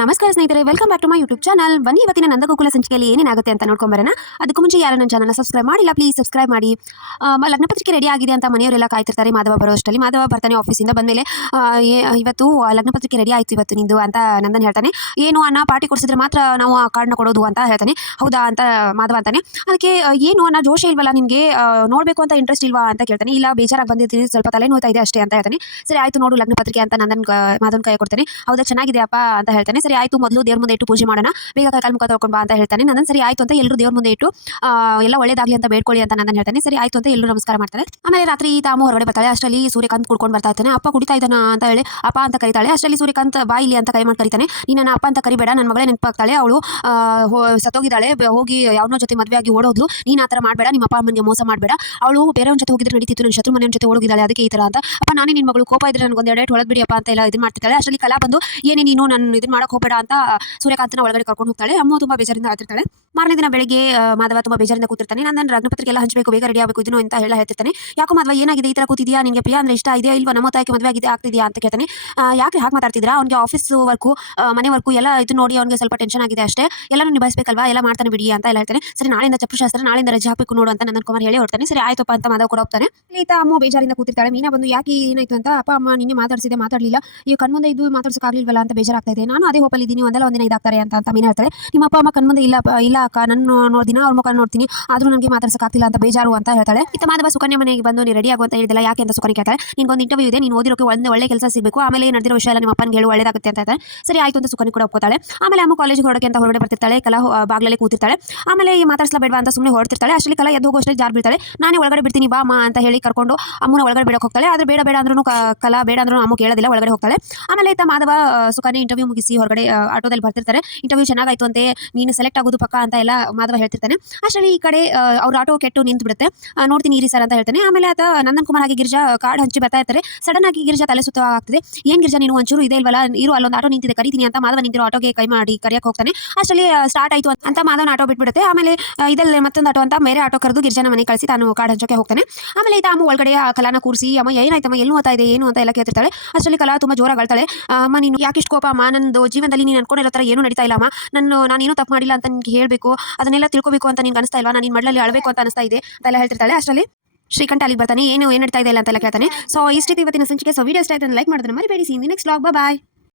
ನಮಸ್ಕಾರ ಸ್ನೇಹಿತರೆ, welcome back to my YouTube channel. ಬನ್ನಿ ಇವತ್ತಿನ ನಂದಗೋಕುಲ ಸಂಚಿಕೆಯಲ್ಲಿ ಏನೇನಾಗುತ್ತೆ ಅಂತ ನೋಡ್ಕೊಂಬರೋಣ. ಅದಕ್ಕೂ ಮುಂಚೆ ಯಾರು ನನ್ನ ಚಾನಲ್ನ ಸಬ್ಸ್ಕ್ರೈಬ್ ಮಾಡಿಲ್ಲ, ಪ್ಲೀಸ್ ಸಬ್ಸ್ಕ್ರೈಬ್ ಮಾಡಿ. ಲಗ್ನ ಪತ್ರಿಕೆ ರೆಡಿ ಆಗಿದೆ ಅಂತ ಮನೆಯವರೆಲ್ಲ ಕಾಯ್ತಿರ್ತಾರೆ. ಮಾಧವ ಬರೋ ಅಷ್ಟರಲ್ಲಿ ಮಾಧವ ಬರ್ತಾನೆ ಆಫೀಸಿಂದ ಬಂದಮೇಲೆ, ಇವತ್ತು ಲಗ್ನ ಪತ್ರಿಕೆ ರೆಡಿ ಆಯಿತು ಇವತ್ತು ನಿಂದು ಅಂತ ನಂದನ್ ಹೇಳ್ತಾನೆ. ಏನು ಅನ್ನ ಪಾರ್ಟಿ ಕೊಡಿಸಿದ್ರೆ ಮಾತ್ರ ನಾವು ಆ ಕಾರ್ಡ್ನ ಕೊಡೋದು ಅಂತ ಹೇಳ್ತಾನೆ. ಹೌದಾ ಅಂತ ಮಾಧವ ಅಂತಾನೆ. ಅದಕ್ಕೆ ಏನು ಅನ್ನ ಜೋಶೇ ಇಲ್ವಲ್ಲ ನಿನಗೆ, ನೋಡಬೇಕು ಅಂತ ಇಂಟ್ರೆಸ್ಟ್ ಇಲ್ವಾ ಅಂತ ಕೇಳ್ತಾನೆ. ಇಲ್ಲ, ಬೇಜಾರಾಗಿ ಬಂದಿರ್ತೀನಿ, ಸ್ವಲ್ಪ ತಲೆ ನೋಯ್ತಾ ಇದೆ ಅಷ್ಟೇ ಅಂತ ಹೇಳ್ತಾನೆ. ಸರಿ ಆಯಿತು ನೋಡು ಲಗ್ನ ಪತ್ರಿಕೆ ಅಂತ ಮಾಧವನ ಕೈ ಕೊಡ್ತಾನೆ. ಹೌದಾ ಚೆನ್ನಾಗಿದೆ ಅಪ್ಪ ಅಂತ ಹೇಳ್ತಾನೆ. ಸರಿ ಆಯಿತು, ಮೊದಲು ದೇವ್ರ ಮುಂದೆ ಇಟ್ಟು ಪೂಜೆ ಮಾಡೋಣ, ಬೇಗ ಕಾಲು ಮುಖ ತೊಳ್ಕೊಂಡು ಬಾ ಅಂತ ಹೇಳ್ತಾನೆ. ನಂದನ್ ಸರಿ ಆಯಿತು ಅಂತ ಎಲ್ಲರೂ ದೇವ್ರ ಮುಂದೆ ಇಟ್ಟು ಎಲ್ಲ ಒಳ್ಳೇದಾಗಲಿ ಅಂತ ಬೇಡ್ಕೊಳ್ಳಿ ಅಂತ ನಂದನ್ ಹೇಳ್ತಾನೆ. ಸರಿ ಆಯಿತು ಅಂತ ಎಲ್ಲರೂ ನಮಸ್ಕಾರ ಮಾಡ್ತಾರೆ. ಆಮೇಲೆ ರಾತ್ರಿ ತಾಮು ಹೊರಗಡೆ ಬರ್ತಾಳೆ. ಅಷ್ಟರಲ್ಲಿ ಸೂರ್ಯಕಾಂತ್ ಕುಡ್ಕೊಂಡು ಬರ್ತಾ ಇರ್ತಾನೆ. ಅಪ್ಪ ಕುಡಿತಾ ಇದ್ದಾನ ಅಂತ ಹೇಳಿ ಅಪ್ಪ ಅಂತ ಕರೀತಾಳೆ. ಅಷ್ಟರಲ್ಲಿ ಸೂರ್ಯಕಾಂತ್ ಬಾ ಇಲ್ಲಿ ಅಂತ ಕೈ ಮಾಡಿ ಕರೀತಾನೆ. ನೀನು ನನ್ನ ಅಪ್ಪ ಅಂತ ಕರಿಬೇಡ, ನನ್ನ ಮಗಳೇ ನೆನಪಾಗ್ತಾಳೆ, ಅವಳು ಸತ್ತೋಗಿದ್ದಾಳೆ, ಹೋಗಿ ಯಾವನೋ ಜೊತೆ ಮದುವೆ ಆಗಿ ಓಡೋದ್ಲು, ನೀನು ಆ ಥರ ಮಾಡಬೇಡ, ನಿಮ್ಮ ಅಪ್ಪ ಅಮ್ಮನಿಗೆ ಮೋಸ ಮಾಡಬೇಡ, ಅವಳು ಬೇರೆಯವ್ರ ಜೊತೆ ಹೋಗಿದ್ರೆ ನಡೀತಿತ್ತು, ನನ್ನ ಶತ್ರು ಮನೆಯ ಜೊತೆ ಓಡೋಗಿದ್ದಾಳೆ, ಅದಕ್ಕೆ ಈ ಥರ ಅಂತ. ಅಪ್ಪ ನಾನೇ ನಿನ್ನ ಮಗಳು, ಕೋಪ ಇದ್ರೆ ನನಗೊಂದು ಎರಡೇಟ್ ಒಳಗೆ ಬಿಡಿ ಅಪ್ಪ ಅಂತ ಎಲ್ಲ ಇದನ್ನು ಮಾಡ್ತಿದ್ದಾಳೆ. ಅಷ್ಟರಲ್ಲಿ ಕಲಾ ಬಂದು ಏನೇ ನೀನು ನನ್ನ ಇದನ್ನು ಮಾಡೋಕೆ ಹೋಗಬೇಡ ಅಂತ ಸೂರ್ಯಕಾಂತನ ಒಳಗಡೆ ಕರ್ಕೊಂಡು ಹೋಗ್ತಾಳೆ. ಅಮ್ಮ ತುಂಬಾ ಬೇಜಾರಿಂದ ಆಡ್ತಿರ್ತಾಳೆ. ಮಾರನೇ ದಿನ ಬೆಳಗ್ಗೆ ಮಾಧವ ತುಂಬಾ ಬೇಜಾರಿಂದ ಕೂತಿರ್ತಾನೆ. ನಾನು ಲಗ್ನ ಪತ್ರಿಕೆ ಎಲ್ಲ ಹಂಚಬೇಕು, ಬೇಗ ರೆಡಿ ಆಗಬೇಕು ಇದನ್ನು ಅಂತ ಹೇಳ್ತಿರ್ತಾನೆ. ಯಾಕೋ ಮಾಧವ ಏನಾಗಿದೆ, ಈ ಥರ ಕೂತಿದ್ಯಾ, ನಿನಗೆ ಪ್ರಿಯಾ ಅಂದ್ರೆ ಇಷ್ಟ ಇದೆಯಾ ಇಲ್ವಾ, ನಮ್ಮ ತಾಯಿಗೆ ಮದುವೆ ಆಗಿದೆ ಆಗ್ತಿದ್ಯಾ ಅಂತ ಕೇಳ್ತಾನೆ. ಯಾಕೆ ಹಾಗೆ ಮಾತಾಡ್ತಿದ್ರಾ, ಅವ್ನಿಗೆ ಆಫೀಸ್ ವರ್ಕು ಮನೆ ವರ್ಕು ಎಲ್ಲ ಇದು ನೋಡಿ ಅವ್ನಿಗೆ ಸ್ವಲ್ಪ ಟೆನ್ಷನ್ ಆಗಿದೆ ಅಷ್ಟೇ, ಎಲ್ಲನೂ ನಿಭಾಯಿಸಬೇಕಲ್ವಾ, ಎಲ್ಲ ಮಾಡ್ತಾನೆ ಬಿಡಿ ಅಂತ ಹೇಳ್ತಾನೆ. ಸರಿ ನಾಳೆಯಿಂದ ಚಪ್ಪುಶಾಸ್ತ್ರ, ನಾಳೆಯಿಂದ ರಜೆ ಹಾಕಬೇಕು ನೋಡು ಅಂತ ನಂದನ್ ಕುಮಾರ್ ಹೇಳಿ ಹೊಡ್ತಾನೆ. ಸರಿ ಆಯ್ತಪ್ಪ ಅಂತ ಮಾಧವ ಕೂಡ ಹೋಗ್ತಾನೆ. ಈತ ಅಮ್ಮ ಬೇಜಾರಿಂದ ಕೂತಿರ್ತಾಳೆ. ಮೀನಾ ಬಂದು ಯಾಕೆ ಏನಾಯ್ತು ಅಂತ, ಅಪ್ಪ ಅಮ್ಮ ನಿನ್ನೆ ಮಾತಾಡಲಿಲ್ಲ, ಈ ಕಣ್ಮುಂದೆ ಇದು ಮಾತಾಡ್ಸೋಕ್ಕಾಗಲಿಲ್ವಲ್ಲ ಅಂತ ಬೇಜಾರಾಗ್ತಾ ಇದೆ, ನಾನು ಅದೇ ಹೋಪಲ್ಲಿ ಇದ್ದೀನಿ, ಒಂದಿನ ಇದಾಗ್ತಾರೆ ಅಂತ ಮೀನಾ ಹೇಳ್ತಾರೆ. ನಿಮ್ಮ ಅಪ್ಪ ಅಮ್ಮ ಕಣ್ಮುಂದೆ ಇಲ್ಲ ಅಕ್ಕ, ನಾನು ನೋಡ್ತೀನಿ, ಅವ್ರ ಮುಖ ನೋಡ್ತೀನಿ, ಆದ್ರೂ ನನಗೆ ಮಾತಾಡ್ಸೋಕ್ಕಾಗ್ತಿಲ್ಲ ಅಂತ ಬೇಜಾರು ಅಂತ ಹೇಳ್ತಾಳೆ. ಇತ್ತ ಮಾಧವ ಸುಕನ್ಯಾ ಮನೆಗೆ ಬಂದು ನೀನು ರೆಡಿ ಆಗುವಂತ ಹೇಳಿದಿಲ್ಲ, ಯಾಕೆ ಅಂತ ಸುಕನ್ಯಾ ಕೇಳ್ತಾಳೆ. ನಿನ್ಗೊಂದು ಇಂಟರ್ವ್ಯೂ ಇದೆ, ನೀನು ಓದಿರೋಕೆ ಒಳ್ಳೆ ಕೆಲಸ ಸಿಗಬೇಕು, ಆಮೇಲೆ ನಡೆದಿರೋ ವಿಷಯ ಎಲ್ಲ ನಿಮ್ಮ ಅಪ್ಪನಿಗೆ ಹೇಳು, ಒಳ್ಳೇದಾಗುತ್ತೆ ಅಂತ ಹೇಳ್ತಾಳೆ. ಸರಿ ಆಯ್ತು ಅಂತ ಸುಕನ್ಯಾ ಕೂಡ ಒಪ್ಕೋತಾಳೆ. ಆಮೇಲೆ ಅಮ್ಮ ಕಾಲೇಜಿಗೆ ಹೊರಡಕ್ಕೆ ಅಂತ ಹೊರಗಡೆ ಬರ್ತಿರ್ತಾಳೆ. ಕಲಾ ಬಾಗ್ಲಲ್ಲಿ ಕೂತಿರ್ತಾಳೆ. ಆಮೇಲೆ ಈ ಮಾತಾಡ್ಸಲೇಬೇಡ ಅಂತ ಸುಮ್ಮನೆ ಹೊರಡ್ತಿರ್ತಾಳೆ. ಅಷ್ಟರಲ್ಲಿ ಕಲಾ ಎದ್ದು ಹೋಗೋಷ್ಟೇ ಜಾರ್ ಬೀಳ್ತಾಳೆ. ನಾನೇ ಒಳಗಡೆ ಬಿಡ್ತೀನಿ ಬಾ ಅಮ್ಮ ಅಂತ ಹೇಳಿ ಕರ್ಕೊಂಡು ಅಮ್ಮನ ಒಳಗಡೆ ಬಿಡಕ್ಕೆ ಹೋಗ್ತಾಳೆ. ಆದ್ರೆ ಬೇಡ ಅಂದ್ರೂ ಕಲಾ ಬೇಡ ಅಂದ್ರೂ ಅಮ್ಮ ಕೇಳೋದಿಲ್ಲ, ಒಳಗಡೆ ಹೋಗ್ತಾಳೆ. ಆಮೇಲೆ ಇತ್ತ ಮಾಧವ ಸುಕನ್ಯಾ ಇಂಟರ್ವ್ಯೂ ಮುಗಿಸಿ ಹೊರಗಡೆ ಆಟೋದಲ್ಲಿ ಬರ್ತಿರ್ತಾರೆ. ಇಂಟರ್ವ್ಯೂ ಚೆನ್ನಾಗಾಯ್ತು ಅಂತೆ, ನೀನು ಸೆಲೆಕ್ಟ್ ಆಗೋದು ಪಕ್ಕ ಅಂತ ಎಲ್ಲ ಮಾಧವ ಹೇಳ್ತಿರ್ತಾನೆ. ಅಷ್ಟರಲ್ಲಿ ಈ ಕಡೆ ಅವ್ರ ಆಟೋ ಕೆಟ್ಟು ನಿಂತು ಬಿಡುತ್ತೆ. ನೋಡ್ತೀನಿ ಇರಿ ಸರ್ ಅಂತ ಹೇಳ್ತಾನೆ. ಆಮೇಲೆ ಆತ ನಂದನ್ ಕುಮಾರ್ ಆಗಿ ಗಿರ್ಜಾ ಕಾರ್ಡ್ ಹಂಚಿ ಬರ್ತಾ ಇರ್ತಾರೆ. ಸಡನ್ ಆಗಿ ಗಿರ್ಜಾ ತಲೆ ಸುತ್ತ ಆಗ್ತದೆ. ಏನ್ ಗಿರ್ಜಾ ನೀನು ಒಂಚೂರು ಇದೆ ಇಲ್ವಲ್ಲ, ಇರು ಅಲ್ಲೊಂದು ಆಟೋ ನಿಂತಿದೆ ಕರಿತೀನಿ ಅಂತ ಮಾಧವ ನಿಂತಿರೋ ಆಟೋಗೆ ಕೈ ಮಾಡಿ ಕರಿಯಕ್ಕೆ ಹೋಗ್ತಾನೆ. ಅಷ್ಟರಲ್ಲಿ ಸ್ಟಾರ್ಟ್ ಆಯ್ತು ಅಂತ ಮಾಧವನ ಆಟೋ ಬಿಟ್ಬಿಡುತ್ತೆ. ಆಮೇಲೆ ಇದರಲ್ಲಿ ಮತ್ತೊಂದು ಆಟೋ ಅಂತ ಬೇರೆ ಆಟೋ ಕರೆದು ಗಿರ್ಜಾನ ಮನೆ ಕಳಿಸಿ ತಾನು ಕಾರ್ಡ್ ಹಂಚೋಕೆ ಹೋಗ್ತಾನೆ. ಆಮೇಲೆ ಈ ಅಮ್ಮ ಒಳಗಡೆ ಕಲಾನ ಕೂರಿಸಿ ಅಮ್ಮ ಏನಾಯ್ತಮ್ಮ, ಎಲ್ಲಿ ಓದ್ತಾ ಇದೆ ಏನು ಅಂತ ಎಲ್ಲ ಕೇಳ್ತಿರ್ತಾಳೆ. ಅಷ್ಟರಲ್ಲಿ ಕಲಾ ತುಂಬಾ ಜೋರಾಗ್ತಾಳೆ. ಅಮ್ಮ ನೀನು ಯಾಕಿಷ್ಟು ಕೋಪ ಅಮ್ಮ, ನಂದು ಜೀವನದಲ್ಲಿ ನೀನು ಅನ್ಕೊಂಡಿರೋ ಥರ ಏನೂ ನಡೀತಾ ಇಲ್ಲ ಅಮ್ಮ, ನಾನೇನು ತಪ್ಪು ಮಾಡಿಲ್ಲ ಅಂತ ನಿನ್ಗೆ ಹೇಳಬೇಕು, ಅದನ್ನೆಲ್ಲ ತಿಳ್ಕೊಬೇಕು ಅಂತ ನಿನ್ಗೆ ಅನಿಸ್ತಾ ಇಲ್ವಾ, ನಾನು ನಿನ್ನ ಮಡ್ಲಲ್ಲಿ ಅಳಬೇಕು ಅಂತ ಅನಿಸ್ತಾ ಇದೆ ಅಂತೆಲ್ಲ ಹೇಳ್ತಿರ್ತಾಳೆ. ಅಷ್ಟರಲ್ಲಿ ಶ್ರೀಕಂಠ ಅಲ್ಲಿಗೆ ಬರ್ತಾನೆ. ಏನು ನಡೀತಾ ಇದೆ ಇಲ್ಲ ಅಂತೆಲ್ಲ ಕೇಳ್ತಾನೆ. ಸೊ ಇಷ್ಟಿತ್ತು ಇವತ್ತಿನ ಸಂಚಿಕೆ. ಸೊ ವಿಡಿಯೋ ಇಷ್ಟ ಆಯ್ತು ಲೈಕ್ ಮಾಡೋದನ್ನ ಮರಿಬೇಡಿ. See next vlog. ಬಾಯ್.